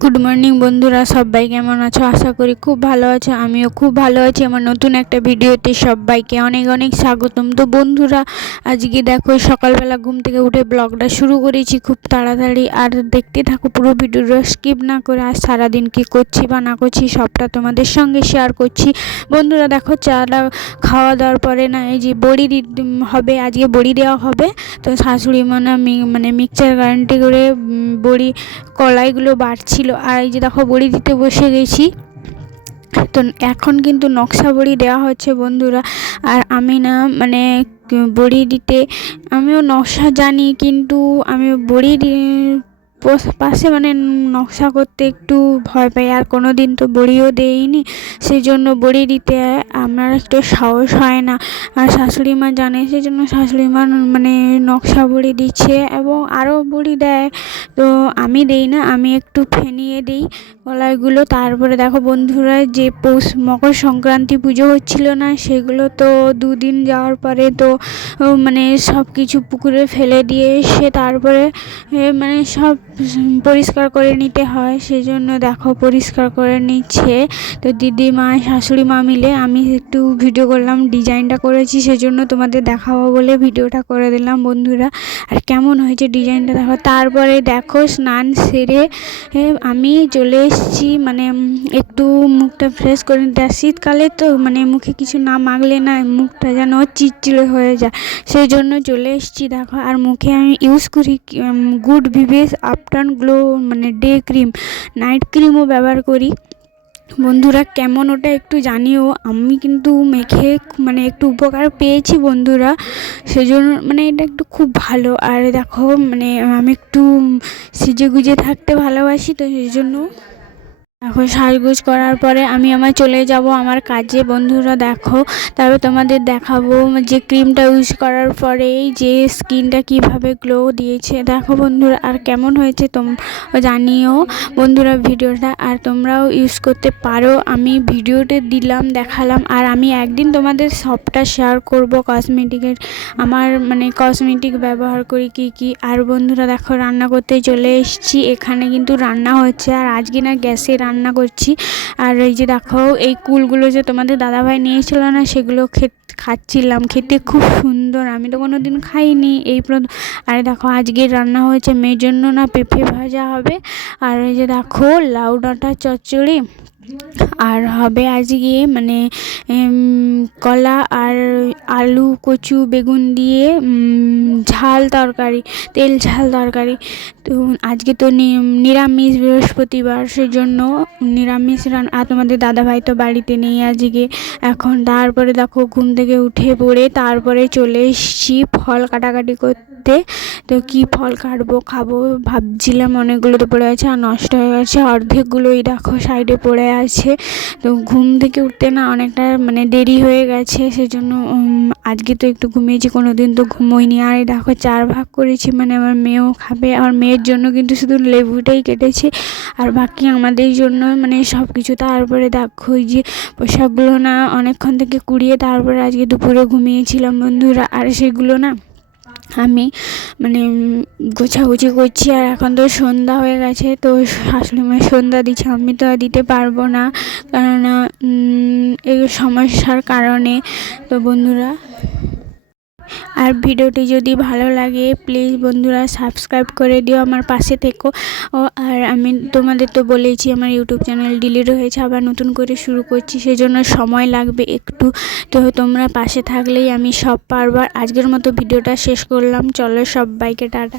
Good morning বন্ধুরা, সবাই কেমন আছো? আশা করি খুব ভালো আছো, আমিও খুব ভালো আছি। আমার নতুন একটা ভিডিওতে সবাইকে অনেক অনেক স্বাগতম। তো বন্ধুরা, আজকে দেখো, সকালবেলা ঘুম থেকে উঠে ব্লগটা শুরু করেছি খুব তাড়াতাড়ি। আর দেখতে থাকো, পুরো ভিডিওটা স্কিপ না করে আর সারাদিন কী করছি বা না করছি, সবটা তোমাদের সঙ্গে শেয়ার করছি। বন্ধুরা, দেখো, চাটা খাওয়া দাওয়ার পরে না, এই যে বড়ি হবে, আজকে বড়ি দেওয়া হবে। তো শাশুড়ি মানে মানে মিক্সচার গ্যারান্টি করে বড়ি কলাইগুলো বাড়ছিল। আর এই যে দেখো, বড়ি দিতে বসে গেছি। তো এখন কিন্তু নকশা বড়ি দেওয়া হচ্ছে বন্ধুরা। আর আমি না মানে বড়ি দিতে, আমিও নকশা জানি, কিন্তু আমি বড়ি পাশে মানে নকশা করতে একটু ভয় পাই। আর কোনো দিন তো বড়িও দেইনি সেই জন্য বড়ি দিতে আমার একটু সাহস হয় না। আর শাশুড়ি মা জানে সেই জন্য শাশুড়ি মা মানে নকশা বড়ি দিচ্ছে এবং আরও বড়ি দেয়। তো আমি দেই না, আমি একটু ফেনিয়ে দিই কলাইগুলো। তারপরে দেখো বন্ধুরা, যে পৌষ মকর সংক্রান্তি পুজো হচ্ছিল না, সেগুলো তো দুদিন যাওয়ার পরে তো মানে সব কিছু পুকুরে ফেলে দিয়ে এসে তারপরে মানে সব পরিষ্কার করে নিতে হয় সেই জন্য দেখো পরিষ্কার করে নিচ্ছে। তো দিদি দিদিমা শাশুড়ি মা মিলে আমি একটু ভিডিও করলাম ডিজাইনটা করেছি, সেজন্য তোমাদের দেখাবো বলে ভিডিওটা করে দিলাম বন্ধুরা। আর কেমন হয়েছে ডিজাইনটা দেখো, তারপরে দেখো স্নান সেরে আমি চলে এসেছি মানে একটু মুখটা ফ্রেশ করে নিতে শীতকালে তো মানে মুখে কিছু না মাখলে না মুখটা যেন চিটচিড়ে হয়ে যায় সেই জন্য চলে এসেছি দেখো। আর মুখে আমি ইউজ করি গুড ভিভেস আফটার গ্লো মানে ডে ক্রিম নাইট ক্রিমও ব্যবহার করি। বন্ধুরা, কেমন ওটা একটু জানিও। আমি কিন্তু মেখে মানে একটু উপকার পেয়েছি বন্ধুরা। সেজন্য মানে এটা একটু খুব ভালো। আর দেখো মানে আমি একটু সিজে গুজে থাকতে ভালোবাসি, তো সেই জন্য এখন সাজগোজ করার পরে আমি আমার চলে যাব আমার কাজে। বন্ধুরা, দেখো, তারপর তোমাদের দেখাবো যে ক্রিমটা ইউজ করার পরেই যে স্কিনটা কীভাবে গ্লো দিয়েছে। দেখো বন্ধুরা, আর কেমন হয়েছে তোম, জানিও বন্ধুরা ভিডিওটা, আর তোমরাও ইউজ করতে পারো। আমি ভিডিওতে দিলাম, দেখালাম, আর আমি একদিন তোমাদের সবটা শেয়ার করব কসমেটিকের আমার মানে কসমেটিক ব্যবহার করি কি কি। আর বন্ধুরা, দেখো, রান্না করতে চলে এসেছি। এখানে কিন্তু রান্না হচ্ছে, আর আজকে না গ্যাসে রান্না করছি। আর এই যে দেখো, এই কুলগুলো যে তোমাদের দাদাভাই নিয়েছিল না, সেগুলো খাচ্ছিলাম। খেতে খুব সুন্দর। আমি তো কোনো দিন খাইনি এই আর দেখো, আজকে রান্না হয়েছে মেয়ের জন্য না পেঁপে ভাজা হবে। আর এই যে দেখো, লাউ ডাঁটা চচ্চড়ি আর হবে আজকে মানে কলা আর আলু, কচু, বেগুন দিয়ে ঝাল তরকারি, তেল ঝাল তরকারি। তো আজকে তো নিরামিষ বৃহস্পতিবার, সেজন্য নিরামিষ রান আর তোমাদের দাদাভাই তো বাড়িতে নেই আজকে। এখন তারপরে দেখো ঘুম থেকে উঠে পড়ে, তারপরে চলে এসেছি ফল কাটাকাটি করতে। তো কি ফল কাটবো, খাব, ভাবছিলাম অনেকগুলো তো পড়ে আছে আর নষ্ট হয়ে গেছে। অর্ধেকগুলোই দেখো সাইডে পড়ে আছে। তো ঘুম থেকে উঠতে না অনেকটা মানে দেরি হয়ে গেছে, সেজন্য আজকে তো একটু ঘুমিয়েছি কোনো দিন তো ঘুমোইনি। আর দেখো, চার ভাগ করেছি মানে আমার মেয়েও খাবে, আমার মেয়ের জন্য কিন্তু শুধু লেবুটাই কেটেছি। আর বাকি আমাদের জন্য মানে সব কিছু তারপরে দেখো যে পোশাকগুলো না অনেকক্ষণ থেকে কুড়িয়ে, তারপরে আজকে দুপুরে ঘুমিয়েছিলাম বন্ধুরা। আর সেগুলো না আমি মানে গোছাগুছি করছি আর এখন তো সন্ধ্যা হয়ে গেছে, তো শাশুড়ি মা সন্ধ্যা দিচ্ছে, আমি তো আর দিতে পারব না। কেননা এই সমস্যার কারণে তো বন্ধুরা আর ভিডিওটি যদি ভালো লাগে প্লিজ বন্ধুরা সাবস্ক্রাইব করে দিও আমার পাশে থেকো। ও, আর আমি তোমাদের তো বলেইছি আমার ইউটিউব চ্যানেল ডিলিট হয়েছে, আবার নতুন করে শুরু করছি, সেজন্য সময় লাগবে একটু। তো তোমরা পাশে থাকলেই আমি সব পারবার আজকের মতো ভিডিওটা শেষ করলাম, চলো সব বাইকে টাটা।